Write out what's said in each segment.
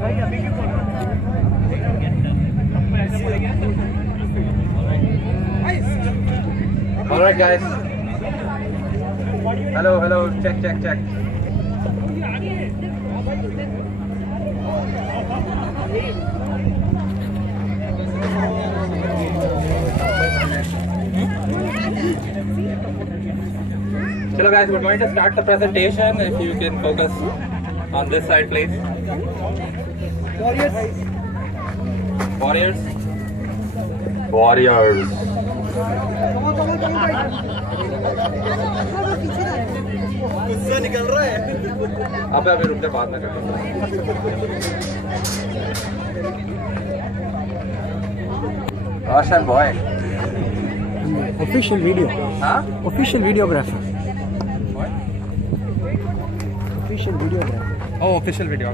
All right, guys. Hello, hello. Check, check, check. Hello, guys. We're going to start the presentation. If you can focus on this side, please. Warriors. Warriors. Warriors. गुस्सा निकल रहा है। अबे रुक जा बाद में कर। Russian boy. Official video. Huh? Official videographer. Official videographer. Oh, official video.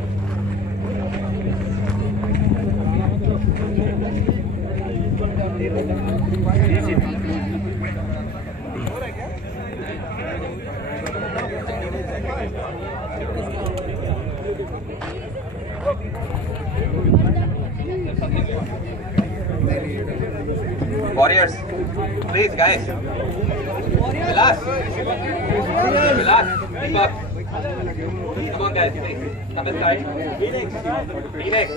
Warriors, please guys. Relax. Relax. Keep up. Come on guys, please. Come this side. Phoenix.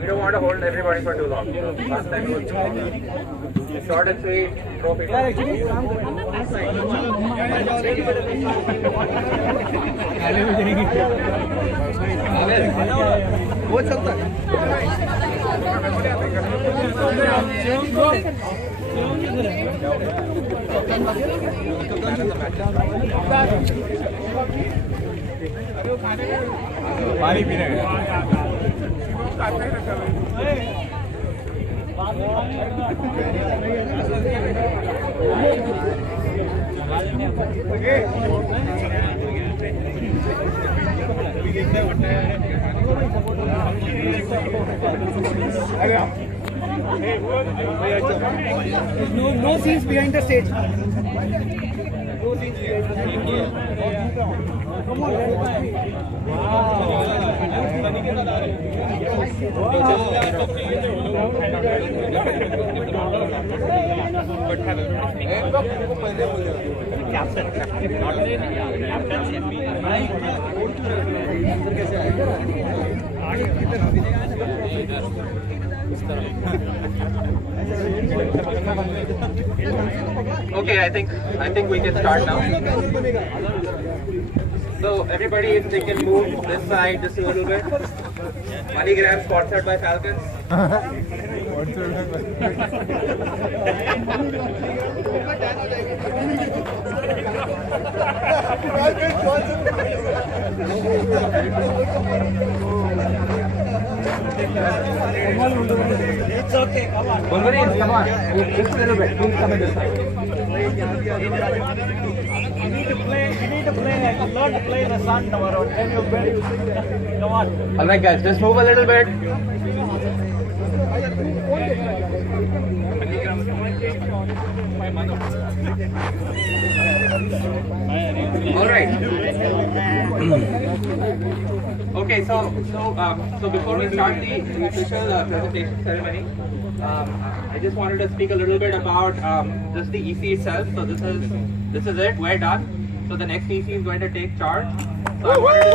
We don't want to hold everybody for too long. Last time was short and sweet. Throw people. वो चलता है। पानी पीने गया। No scenes behind the stage. No scenes behind the stage. Come on, Okay, I think we can start now. So everybody, if they can move this side just a little bit. MoneyGram sponsored by Falcons. It's okay, come on. Wolverine, come on. Just a little bit. Please come in this side. You need to play, learn to play the sun tomorrow. Then you're very, come on. Alright guys, just move a little bit. Alright. Okay, so before we start the official presentation ceremony, I just wanted to speak a little bit about just the EC itself. So this is it. We're done. So the next EC is going to take charge. So I wanted to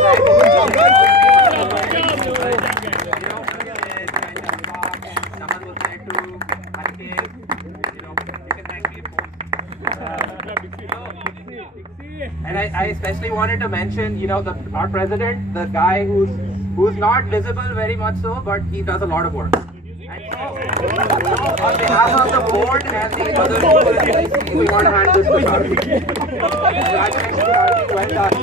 someone was there to you can thank me. And I especially wanted to mention, our president, the guy who's not visible very much so, but he does a lot of work. On behalf of the board and the other people, we want to hand this to Karthi. Congratulations, Karthi. Well done.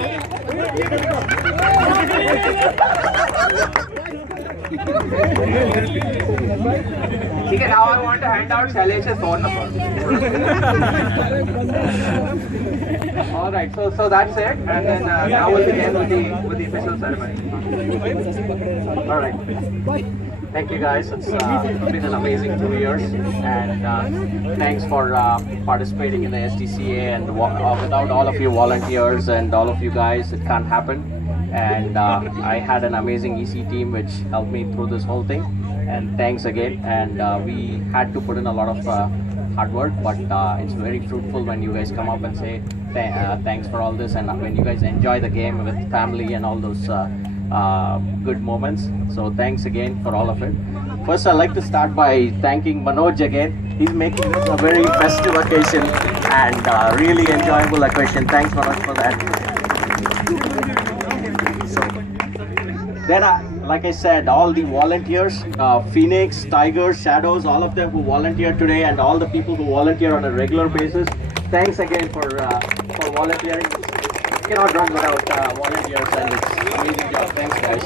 Okay, now I want to hand out Shailesh's phone number. All right, so that's it, and then now we'll begin with the official ceremony. All right. Thank you guys. It's been an amazing 2 years, and thanks for participating in the SDCA. And without all of you volunteers and all of you guys, it can't happen. And I had an amazing EC team which helped me through this whole thing. And thanks again. And we had to put in a lot of hard work, but it's very fruitful when you guys come up and say thanks for all this, and when you guys enjoy the game with family and all those good moments. So thanks again for all of it. First, I'd like to start by thanking Manoj again. He's making this a very festive occasion and really enjoyable occasion. Thanks Manoj for that. So, then, like I said, all the volunteers, Phoenix, Tigers, Shadows, all of them who volunteered today, and all the people who volunteer on a regular basis. Thanks again for volunteering. Cannot run without volunteers, and it's amazing job. Thanks guys.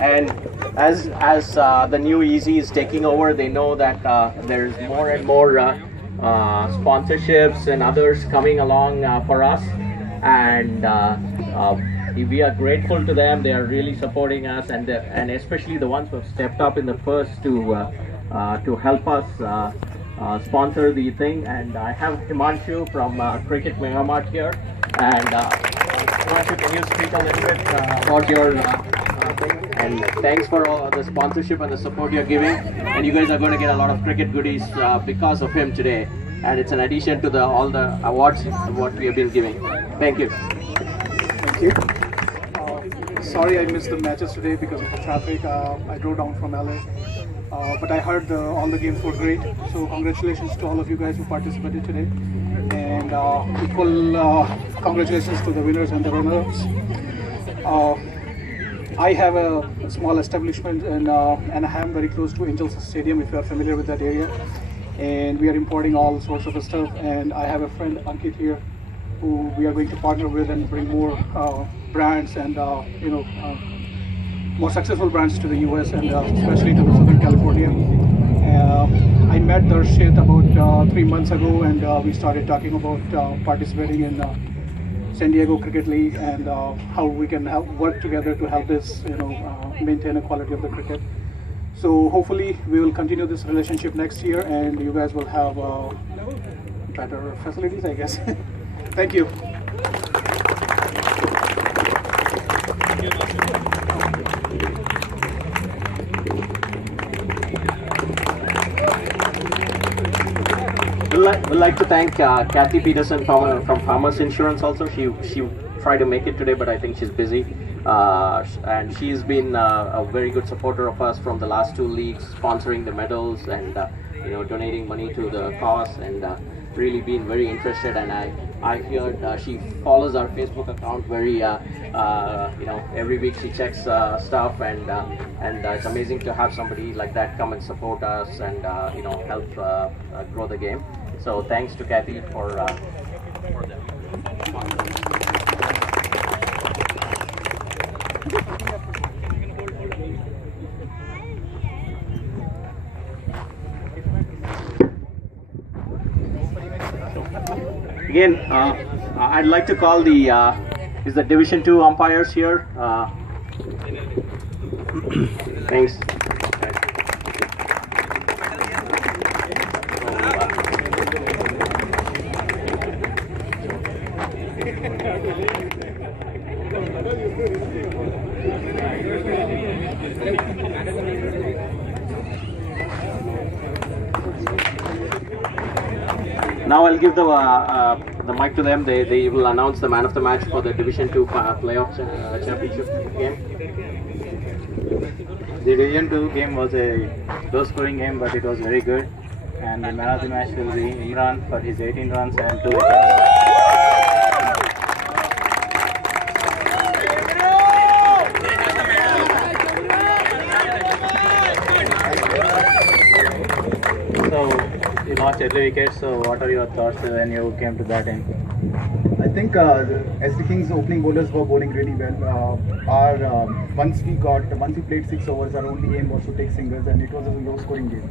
And as the new Easy is taking over, they know that there's more and more sponsorships and others coming along for us, and we are grateful to them. They are really supporting us, and especially the ones who have stepped up in the first to help us sponsor the thing. And I have Himanshu from Cricket Megamart here, and Himanshu, can you speak a little bit about your thing? And thanks for all the sponsorship and the support you're giving, and you guys are going to get a lot of cricket goodies because of him today, and it's an addition to all the awards what we have been giving. Thank you. Thank you. Sorry I missed the matches today because of the traffic. I drove down from LA. But I heard all the games were great, so congratulations to all of you guys who participated today, and equal congratulations to the winners and the runners. I have a small establishment in Anaheim, very close to Angels Stadium, if you are familiar with that area, and we are importing all sorts of stuff. And I have a friend Ankit here who we are going to partner with and bring more brands and more successful brands to the US, and especially to the Southern California. I met Darshit about 3 months ago, and we started talking about participating in San Diego Cricket League, and how we can work together to help this maintain the quality of the cricket. So hopefully we will continue this relationship next year, and you guys will have better facilities, I guess. Thank you. We'd like to thank Kathy Peterson from Farmers Insurance also. She tried to make it today, but I think she's busy. And she's been a very good supporter of us from the last 2 leagues, sponsoring the medals and donating money to the cause, and really been very interested. And I heard she follows our Facebook account very every week she checks stuff, and it's amazing to have somebody like that come and support us and help grow the game. So thanks to Kathy for that. Again, I'd like to call the Division 2 umpires here. Thanks. Now I'll give the mic to them. They will announce the man of the match for the Division 2 playoff championship game. The Division 2 game was a low-scoring game, but it was very good. And the man of the match will be Imran for his 18 runs and 2 wickets. So you lost early wickets. So what are your thoughts when you came to that end? I think the SD Kings opening bowlers were bowling really well. Once we played 6 overs, our only aim was to take singles, and it was a low-scoring game.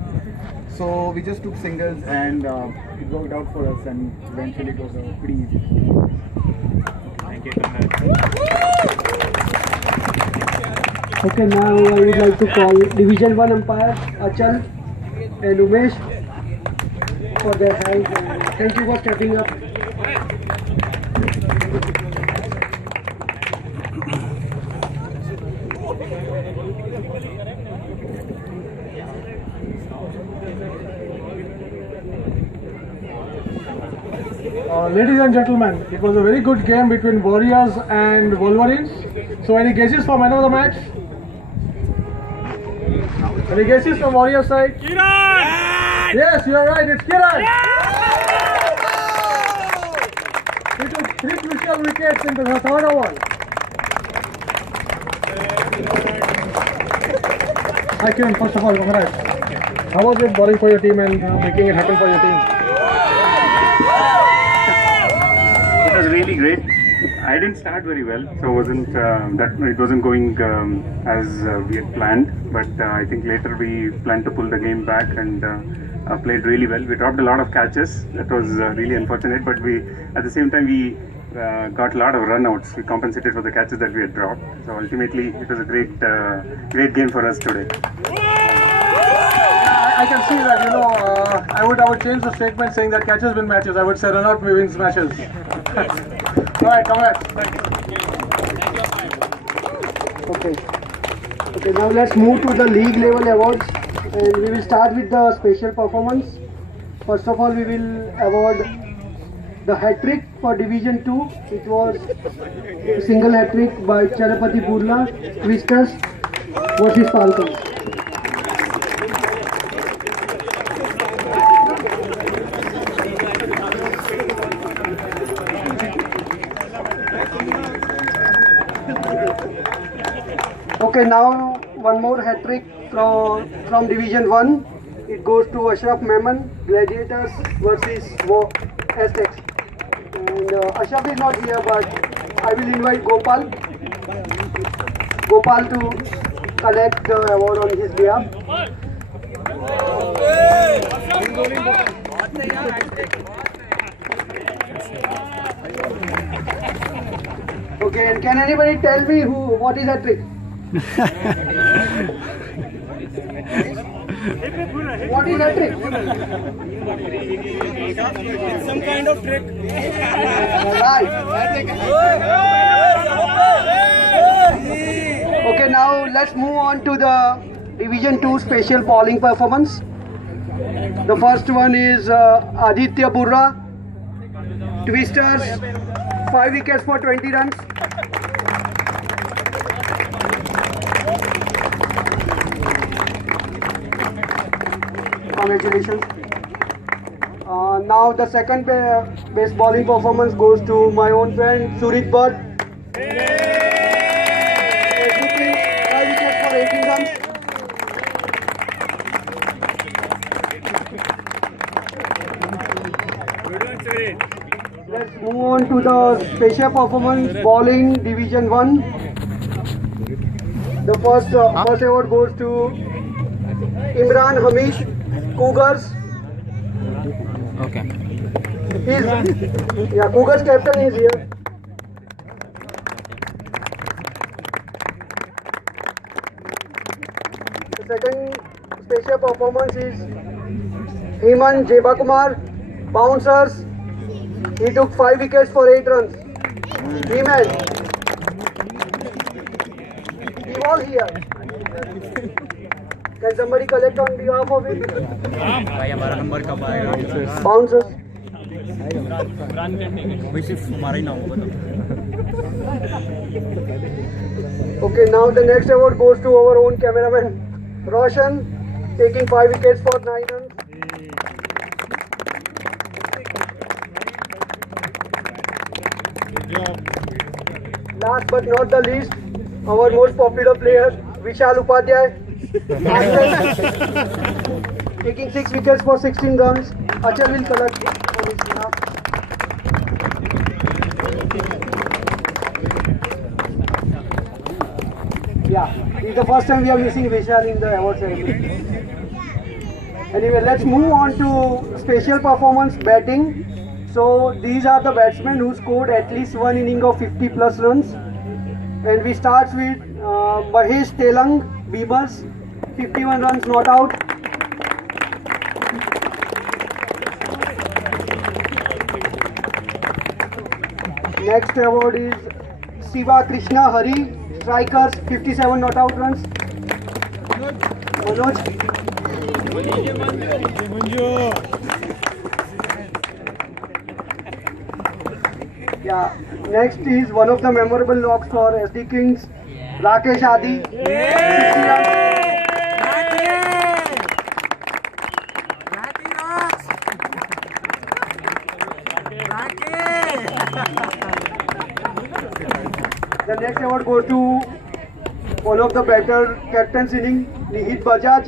So we just took singles, and it worked out for us, and eventually it was pretty easy. Thank you. Okay, now I would like to call Division 1 umpire Achal and Umesh for their help. Thank you for stepping up. Ladies and gentlemen, it was a very good game between Warriors and Wolverines. So any guesses for man of the match? Any guesses from Warriors side? Kiran! Yes, you are right, it's Kiran! He took 3 crucial wickets in the 3rd over. Hi Kiran, first of all, congrats. How was it bowling for your team and making it happen for your team? It was really great. I didn't start very well, so it wasn't going as we had planned. But I think later we planned to pull the game back and played really well. We dropped a lot of catches. That was really unfortunate. But at the same time, we got a lot of run-outs. We compensated for the catches that we had dropped. So ultimately, it was a great game for us today. I can see that, I would change the statement saying that catches win matches. I would say run out wins matches. Alright, congrats. Okay, now let's move to the league level awards, and we will start with the special performance. First of all, we will award the hat-trick for Division 2. It was a single hat-trick by Charapati Burla, Twisters versus Falcons. Okay, now one more hat-trick from Division 1. It goes to Ashraf Memon, Gladiators versus Aztecs. And Ashraf is not here, but I will invite Gopal to collect the award on his behalf. Okay, and can anybody tell me what is hat-trick? What is that trick? Some kind of trick. Right. Okay, now let's move on to the Division 2 special bowling performance. The first one is Aditya Burra, Twisters, 5 wickets for 20 runs. Congratulations. Now the second best bowling performance goes to my own friend Surit Bhatt. 5 wickets for 18 runs. Let's move on to the special performance bowling Division 1. The first award goes to Imran Hamish, Cougars. Okay. Cougars captain is here. The second special performance is Heman Jebakumar, Bouncers. He took 5 wickets for 8 runs. Heman. He was here. Can somebody collect on behalf of him? Bouncers. Okay, now the next award goes to our own cameraman Roshan, taking 5 wickets for 9 runs. Last but not the least, our most popular player Vishal Upadhyay, taking 6 wickets for 16 runs. Achal will collect on his behalf. It's the first time we are missing Vishal in the award ceremony. Anyway, let's move on to special performance batting. So these are the batsmen who scored at least one inning of 50 plus runs. And we start with Mahesh Telang, Beamers, 51 runs not out. Next award is Siva Krishna Hari, Strikers, 57 not out runs. Manoj. Yeah. Next is one of the memorable knocks for SD Kings, Rakesh Adi. 60 runs. The next award goes to one of the better captains inning, Nihit Bajaj.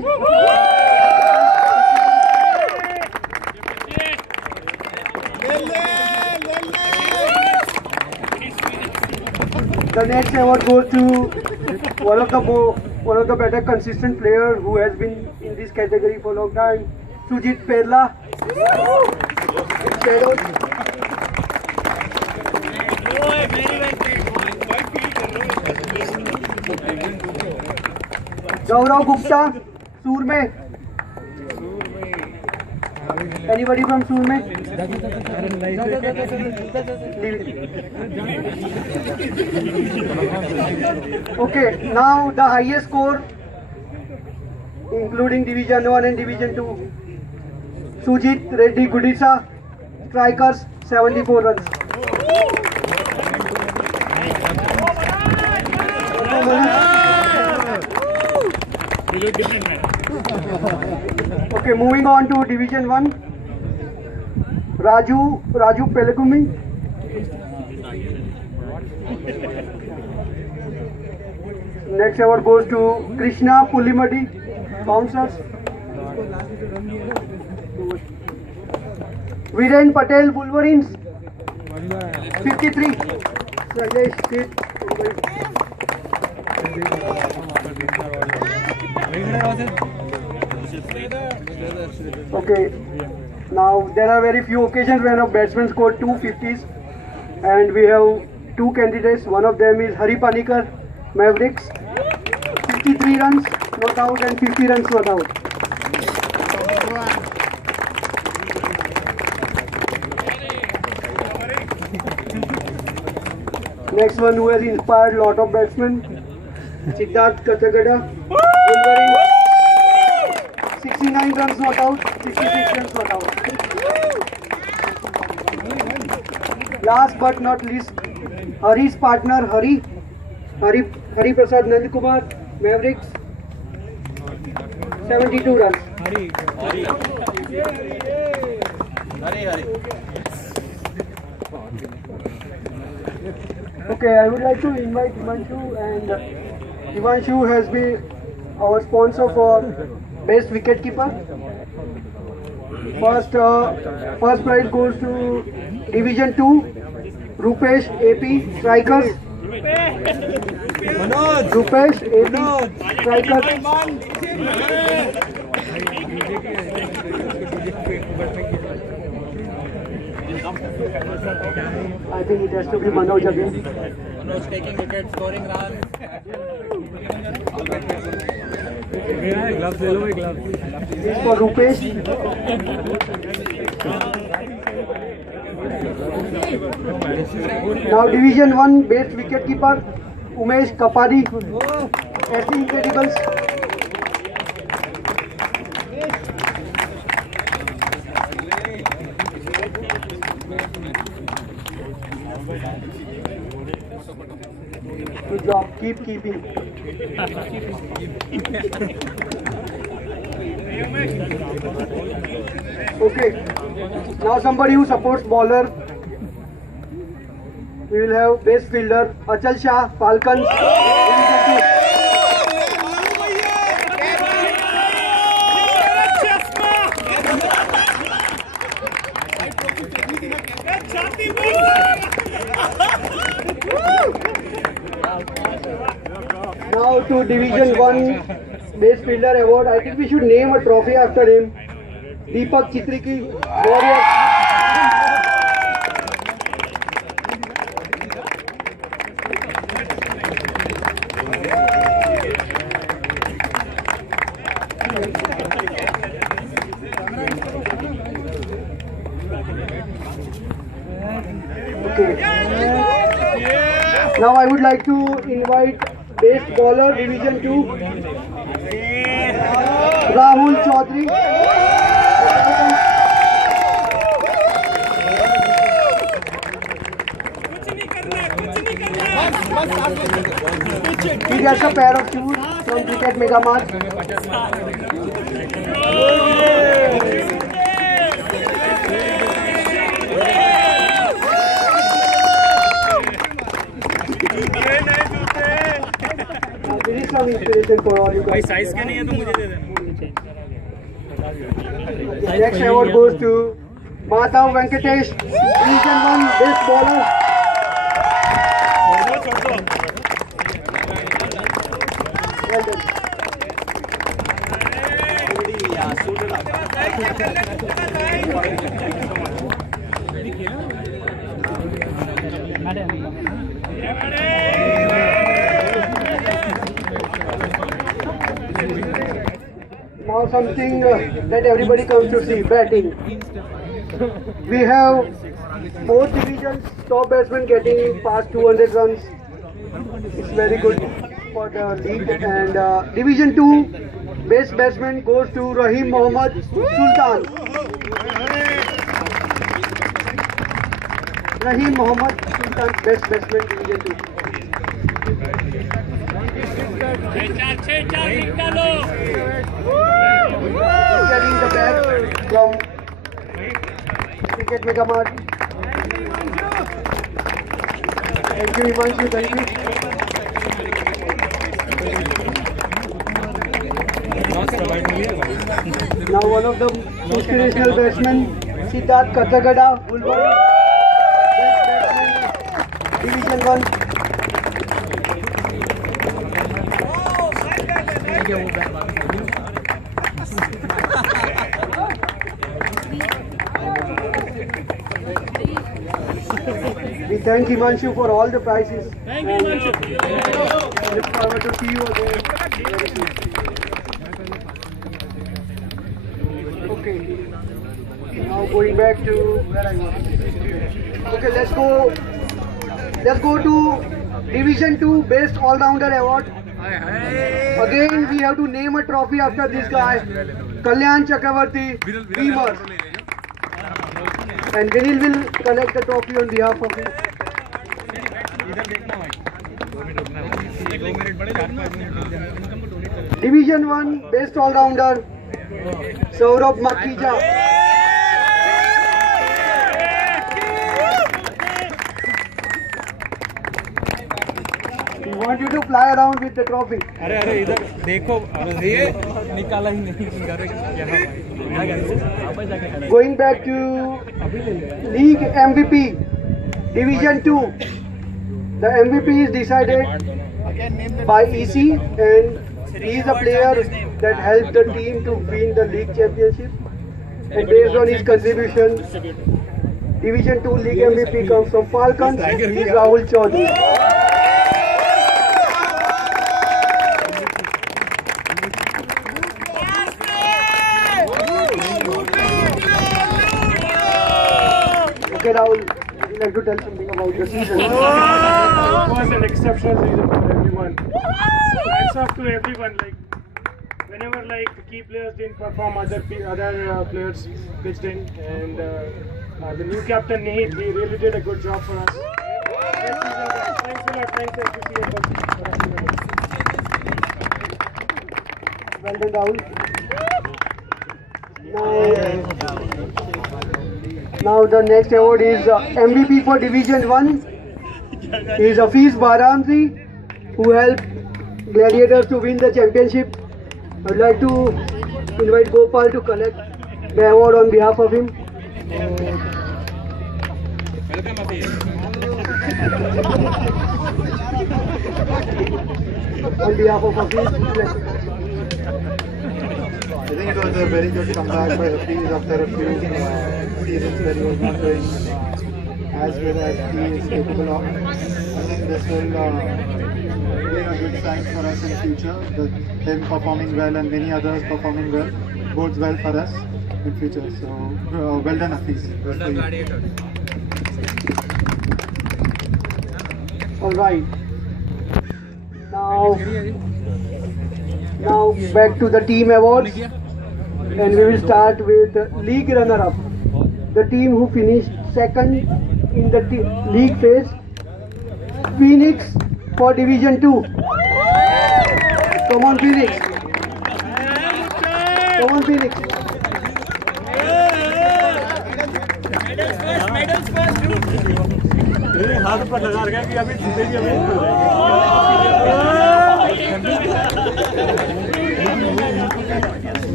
The next award goes to one of the better consistent player who has been in this category for a long time, Sujit Perla. Gaurav Gupta, Surme. Anybody from Surme? Okay, now the highest score, including Division 1 and Division 2. Sujit Reddy Gudisa, Strikers, 74 runs. Okay, moving on to Division 1. Raju Pelagumi. Next award goes to Krishna Pulimadi, Bouncers. Viren Patel, Wolverines, 53. Okay, now there are very few occasions when a batsman scored 250s, and we have two candidates. One of them is Hari Panikar, Mavericks, 53 runs not out and 50 runs not out. Next one who has inspired a lot of batsmen, Siddharth Kathagada, Wolverine, 69 runs not out, 66 runs not out. Last but not least, Hari's partner Hari Prasad Nandakumar, Mavericks, 72 runs. Okay, I would like to invite Himanshu, and Himanshu has been our sponsor for Best Wicket Keeper. First prize goes to Division 2, Rupesh AP, Strikers. Rupesh AP, Strikers. I think it has to be Manoj again. Manoj taking wicket, scoring runs. This is for Rupesh. Now Division 1 Best Wicketkeeper, Umesh Kapadi, SC Incredibles. Good job, keep keeping. Okay, now somebody who supports bowler. We will have best fielder Achal Shah, Falcons. Now move to Division 1 Best Fielder Award. I think we should name a trophy after him. Deepak Chitriki, Warriors. Now I would like to invite Best Bowler Division 2, Rahul Chaudhary. He gets a pair of shoes from Cricket Mega Mart. This is some inspiration for all you guys. Size का नहीं है तो मुझे दे देना. The next award goes to Madhav Venkatesh, Division 1 Best Bowler. Well done. Now something that everybody comes to see, batting. We have both divisions, top batsmen getting past 200 runs. It's very good for the league. And Division 2 best batsman goes to Rahim Mohammad Sultan. Rahim Mohammad Sultan, best batsman Division 2. Carrying the bat from Cricket Mega Mart. Thank you, Himanshu. Thank you. Now one of the inspirational batsmen, Siddharth Kathagada, Bulwari, best batsman, Division 1. We thank Himanshu for all the prizes. Thank you, Himanshu. Look forward to see you again. Okay. Now going back to where I was. Okay, let's go to Division 2 Best All-Rounder Award. Again, we have to name a trophy after this guy, Kalyan Chakravarti, Beamers. And Vinil will collect the trophy on behalf of him. Division 1 Best All-Rounder, Saurabh Makhija. We want you to fly around with the trophy. अरे अरे इधर देखो ये निकाला ही नहीं. Going back to League MVP, Division 2. The MVP is decided by EC and he is a player that helped the team to win the league championship. And based on his contribution, Division 2 League MVP comes from Falcons. He is Rahul Chaudhary. Okay, Rahul, would you like to tell something about your season? It was an exceptional season for everyone. Hats off to everyone. Like whenever key players didn't perform, other players pitched in, and the new captain Nihit, he really did a good job for us. Thanks a lot. Thanks FCCA for Well done, Rahul. Now the next award is MVP for Division 1. He is Hafiz Baramzi, who helped Gladiators to win the championship. I would like to invite Gopal to collect the award on behalf of him. on behalf of Hafiz. I think it was a very good comeback by Hafiz after a few seasons where he was not doing as well as he is capable of. I think this will be a good sign for us in future. With him performing well and many others performing well bodes well for us in future. So well done, Hafiz. Well done, Gladiators. All right. Now back to the team awards, and we will start with league runner-up. The team who finished second in the league phase, Phoenix for Division 2. Come on, Phoenix. Come on, Phoenix. हाथ पर लगा रखा है कि अभी जीतेगी अभी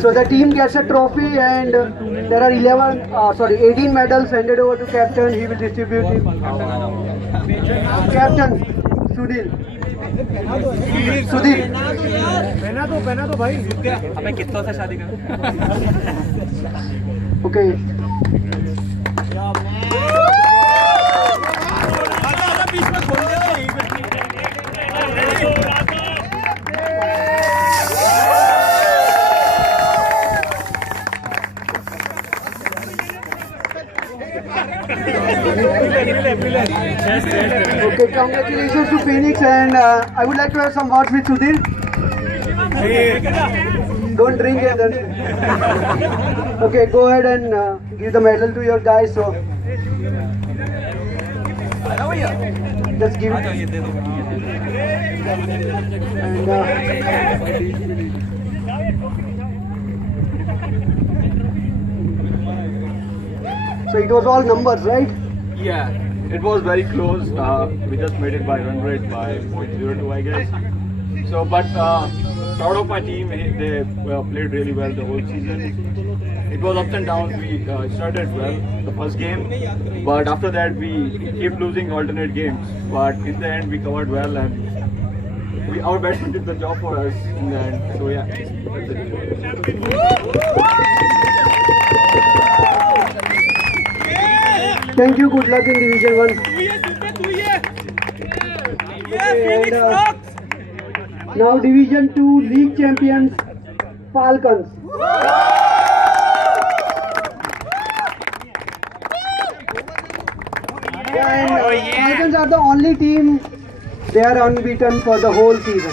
So the team gets a trophy, and there are 18 medals handed over to captain. He will distribute it. Captain Sudhir. पहना दो भाई हमें कितनों से शादी करना? Okay. Okay, congratulations to Phoenix, and I would like to have some words with Sudhir. Don't drink it then. Okay, go ahead and give the medal to your guys. So just give it. And, so it was all numbers, right? Yeah, it was very close. We just made it by run rate by 0.02, I guess. So, but proud of my team. They played really well the whole season. It was ups and downs. We started well the first game, but after that we kept losing alternate games. But in the end, we covered well, and our batsmen did the job for us in the end. So yeah, that's it. Thank you. Good luck in Division 1. Okay, and, now Division 2 League Champions Falcons. And, Falcons are the only team, they are unbeaten for the whole season.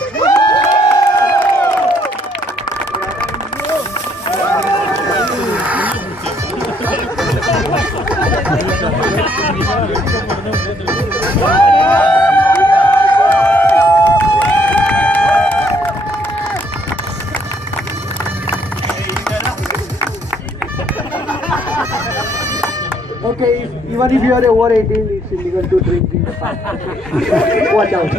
Okay, even if you are over 18, it's illegal to drink in the park. Watch out.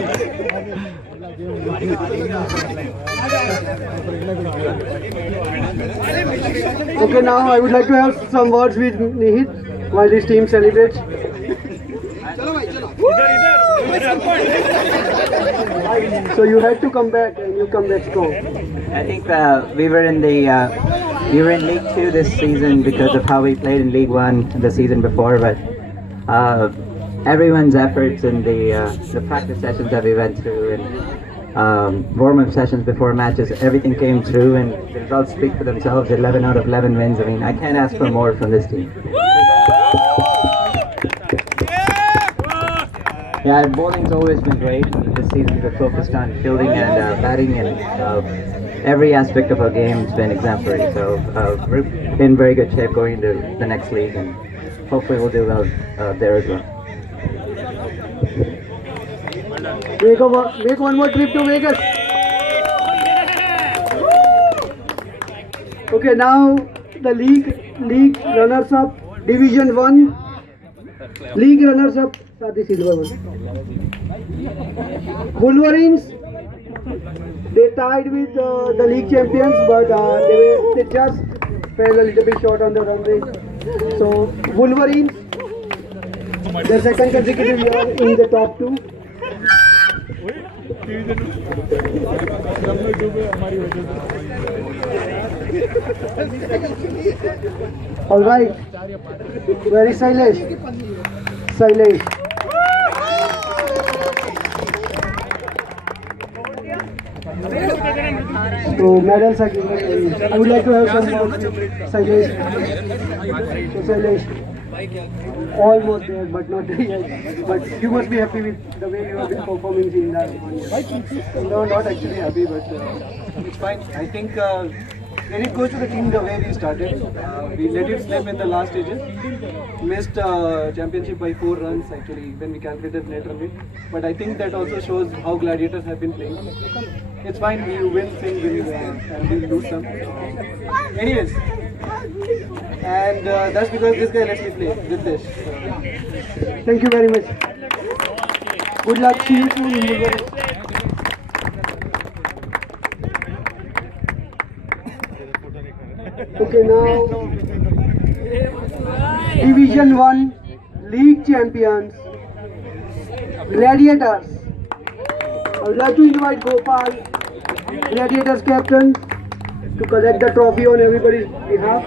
Okay, now I would like to have some words with Nihit while his team celebrates. So you had to come back, and you come back strong. I think we were in League 2 this season because of how we played in League 1 the season before, but everyone's efforts and the practice sessions that we went through and warm-up sessions before matches, everything came through, and the results speak for themselves. 11 out of 11 wins. I mean, I can't ask for more from this team. Yeah, bowling's always been great. This season we're focused on fielding and batting, and every aspect of our game has been exemplary. So we're in very good shape going into the next league, and hopefully we'll do well there as well. Make one more trip to Vegas. Okay, now the league runners-up, Division 1, league runners-up, Wolverines. They tied with the league champions, but they just fell a little bit short on the run rate. So Wolverines, their second consecutive year in the top 2. All right. Where is Sailesh? Sailesh. So medals are given. I would like to have some more. Sailesh. So Sailesh. Almost there, but not there yet. But you must be happy with the way you have been performing in that one. No, not actually happy, but it's fine. I think credit goes to the team the way we started. We let it slip in the last stages. Missed championship by 4 runs actually when we calculated net run rate. But I think that also shows how Gladiators have been playing. It's fine. We win some, and we lose some. Anyways. And that's because this guy lets me play with this. Thank you very much. Good luck. See you soon. Okay, now Division 1 League Champions Gladiators. I would like to invite Gopal, Gladiators captain, to collect the trophy on everybody's behalf.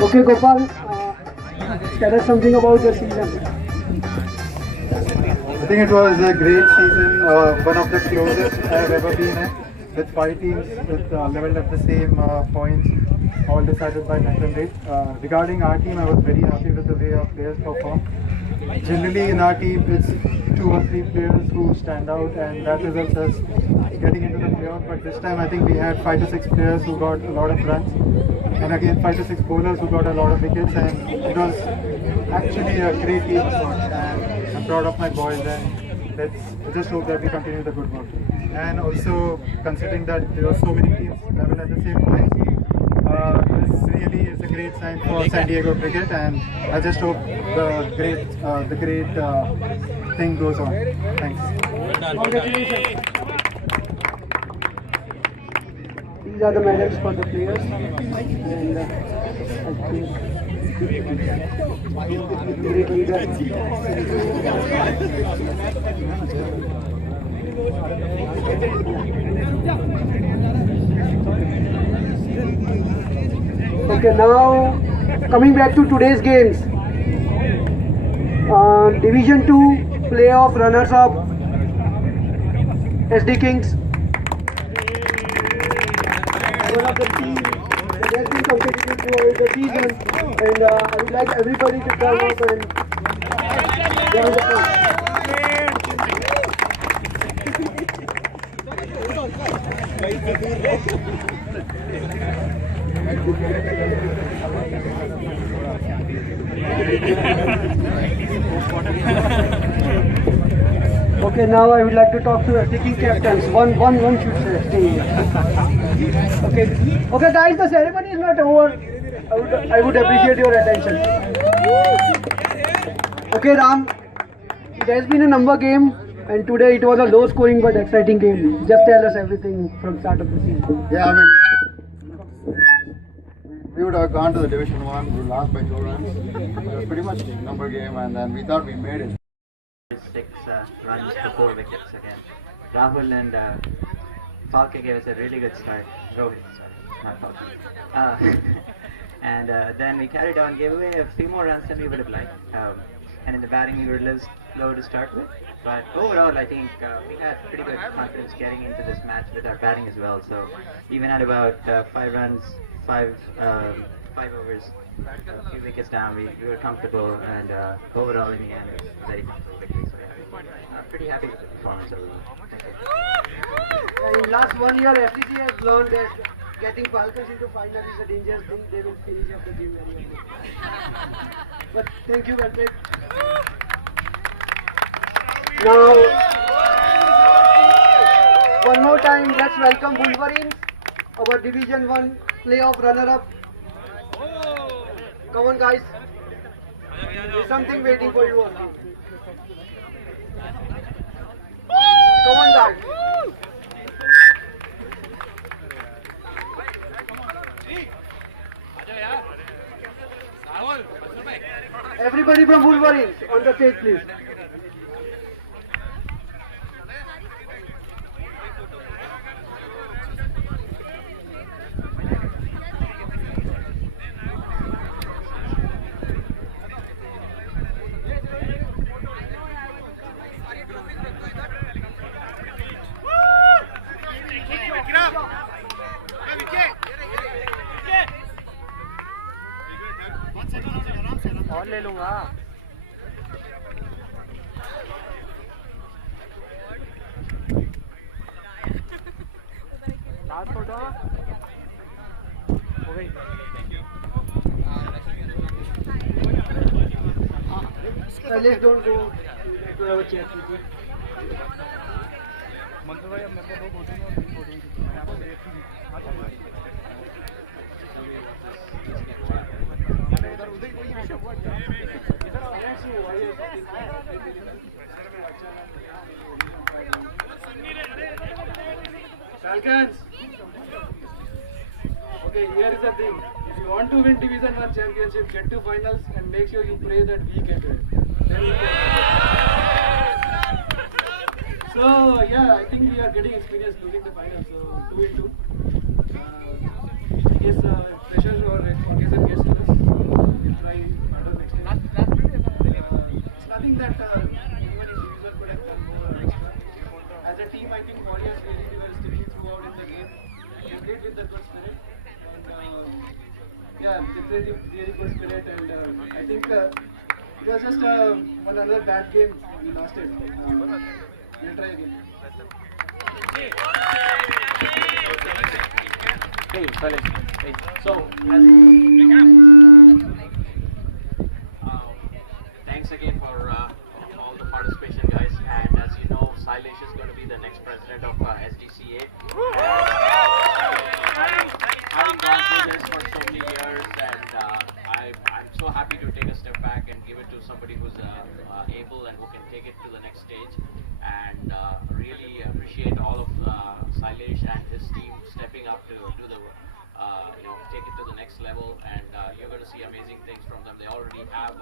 Okay, Gopal, tell us something about the season. I think it was a great season, one of the closest I have ever been in, with 5 teams with leveled at the same points, all decided by net run rate. Regarding our team, I was very happy with the way our players performed. Generally in our team, it's 2 or 3 players who stand out, and that results us getting into the playoff. But this time I think we had 5 to 6 players who got a lot of runs, and again 5 to 6 bowlers who got a lot of wickets, and it was actually a great team effort, and I'm proud of my boys, and let's just hope that we continue the good work. And also considering that there were so many teams level at the same point, this really is a great sign for San Diego cricket, and I just hope the great thing goes on. Thanks. Congratulations. These are the medals for the players, and great leader. Okay, now coming back to today's games. Division 2 playoff runners-up SD Kings. One of the teams that has been competitive throughout the season, and I would like everybody to come up and join the fun. Okay, now I would like to talk to SD King captains. One should stay here. Okay, guys, the ceremony is not over. I would appreciate your attention. Okay, Ram, it has been a number game, and today it was a low scoring but exciting game. Just tell us everything from start of the season. Yeah, I mean, we would have gone to the Division 1, we lost by 2 runs. It was pretty much a number game, and then we thought we made it. 6 runs to 4 wickets again. Rahul and Falke gave us a really good start. Rohit, sorry, not Falke. And then we carried on, gave away a few more runs than we would have liked. And in the batting, we were a little slow to start with. But overall, I think we had pretty good confidence getting into this match with our batting as well. So even at about 5 runs, 5 overs, a few wickets down, we were comfortable, and overall in the end it was a very comfortable victory. So yeah, I'm pretty happy with the performance overall. Thank you. In last 1 year, FCC has learned that getting Falcons into final is a dangerous thing. They will finish up the game very early. But thank you, well played. Now, one more time, let's welcome Wolverines, our Division 1 playoff runner-up. Come on, guys. There's something waiting for you only. Come on, guys. Anybody from Wolverines on the stage, please. और ले लूंगा last photo हो गई Let's don't go to our chat. मंत्र भाई अब मेरे को दो फोटो और तीन फोटो मैं आपको देख Falcons. Okay, here is the thing. If you want to win Division 1 championship, get to finals and make sure you pray that we can do it. Then we can. So yeah, I think we are getting experience losing the finals. So 2-2. I guess pressure or occasion gets to us. We'll try harder next time. It's nothing that anyone individual could have done more extra. As a team, I think Warriors really were sticking throughout in the game. They played with the good spirit. And yeah, they played with really good spirit. And I think it was just one another bad game. We lost it. We'll try again. Hey, so thanks again for all the participation, guys. And as you know, Sailesh is going to be the next president of SDCA. Having gone through this for so many years, and I'm so happy to take a step back and give it to somebody who's able and who can take it to the next stage. And really appreciate all of Sailesh and his team stepping up to do the take it to the next level, and you're going to see amazing things from them. They already have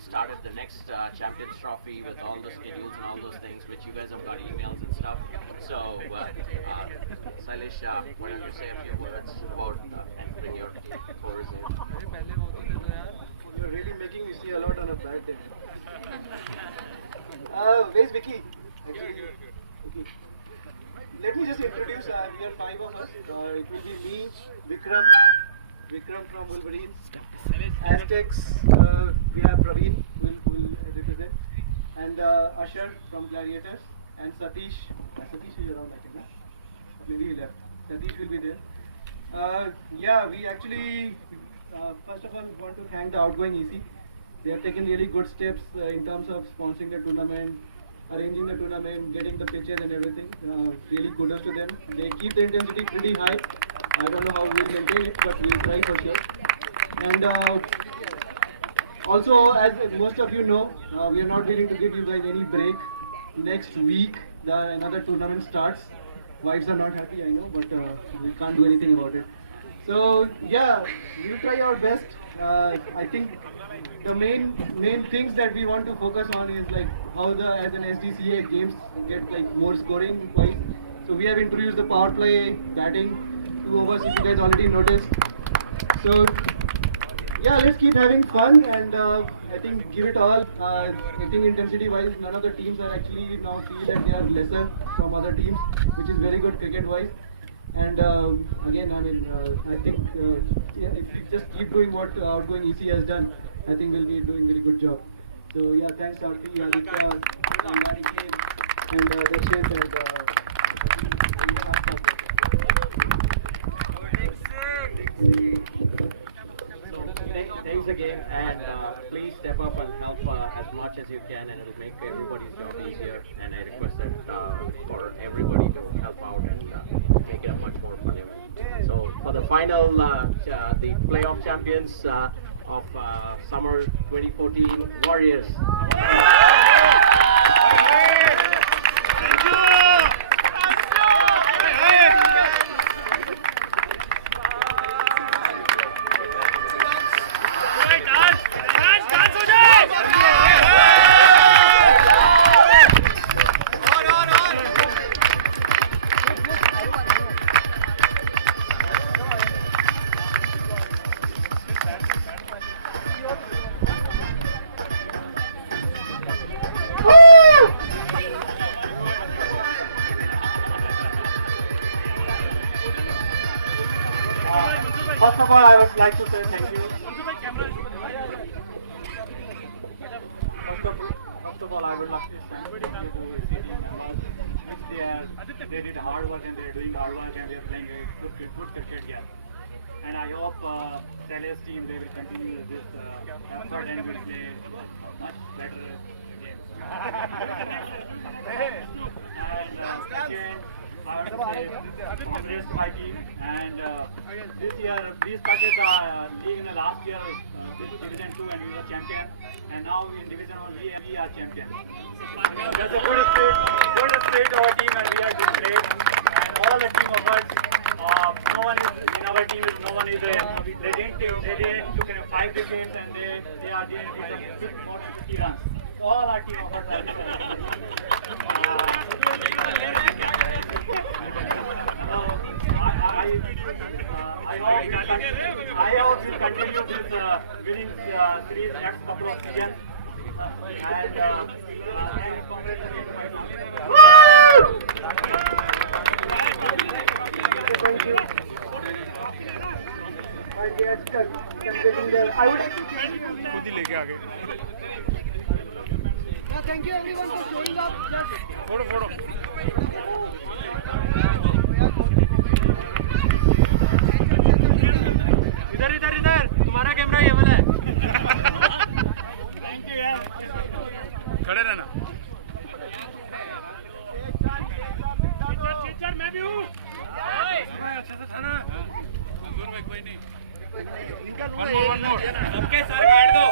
started the next Champions Trophy with all the schedules and all those things, which you guys have got emails and stuff. So, Sailesh, why don't you say a few words about entering your course in? You're really making me see a lot on a bad day. Where's Vicky? Okay. Let me just introduce, we are 5 of us. It will be me, Vikram from Wolverines, Aztecs, we have Praveen, will represent, and Ashar from Gladiators, and Satish is around, I think, huh? Maybe he left. Satish will be there. Yeah, we actually, first of all, want to thank the outgoing EC. They have taken really good steps in terms of sponsoring the tournament, arranging the tournament, getting the pitches and everything. Really kudos to them. They keep the intensity pretty high. I don't know how we'll maintain it, but we'll try for sure. And also, as most of you know, we are not willing to give you guys any break. Next week, another tournament starts. Wives are not happy, I know, but we can't do anything about it. So yeah, we'll try our best. I think the main things that we want to focus on is like how as an SDCA games get like more scoring wise. So we have introduced the power play, batting, 2 overs if you guys already noticed. So yeah, let's keep having fun, and I think give it all. I think intensity wise, none of the teams are actually now feel that they are lesser from other teams, which is very good cricket wise. And again, I mean, I think if we just keep doing what outgoing EC has done, I think we'll be doing a very good job. So yeah, thanks Arti, Aditya, and Darshan Thanks again, and please step up and help as much as you can, and it'll make everybody's job easier. And I request that for everybody to help out and make it a much more fun event. So for the final, the playoff champions of summer 2014 Warriors. First of all, I would like to say thank you. First of all, I would like to thank you to SCD they did hard work and they're doing hard work and they're playing a good cricket here. And I hope Celeste team they will continue this effort and will play much better games. And second, I would say congrats to my team. And this year, these patches are league in the last year, Division 2 and we were champion. And now in Division 1 we are champion. There's a good spirit to our team and we are doing great. And all the team efforts, no one is in our team, no one is they didn't took 5 wickets and they are doing more than 50 runs. All our team efforts are I hope we continue this winning series next couple of seasons. And congratulations. Thank you everyone for showing up. Photo. इधर तुम्हारा camera ये वाला है खड़े रहना मैं भी हूँ अच्छा से था ना कोई नहीं one more सबके सर काट दो